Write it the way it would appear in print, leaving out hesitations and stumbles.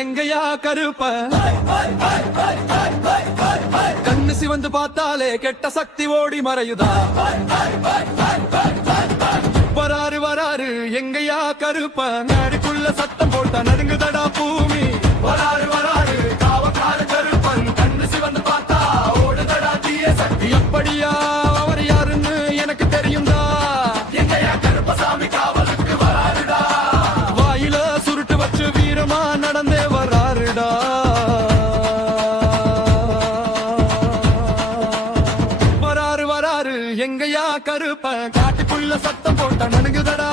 எங்கையா கருப்ப கண்ணு சிவந்து பார்த்தாலே கெட்ட சக்தி ஓடி மறையுதா வராரு வராரு எங்கையா கருப்ப நாடுக்குள்ள சத்தம் போட்டா நடுங்குதடா பூமி வராரு வராரு காவக்கார கருப்பன் கண்ணு சிவந்து பார்த்தா ஓடுதடா தீய சக்தி அப்படியா அவர் யாருன்னு எனக்கு தெரியும்டா எங்கையா கருப்பசாமி காவலுக்கு வராருடா வாயில சுருட்டு வச்சு வீரமா நடந்தே வராருடா வராரு வராரு எங்கையா கருப்ப காட்டுக்குள்ள சத்தம் போட்டா நடுங்குதடா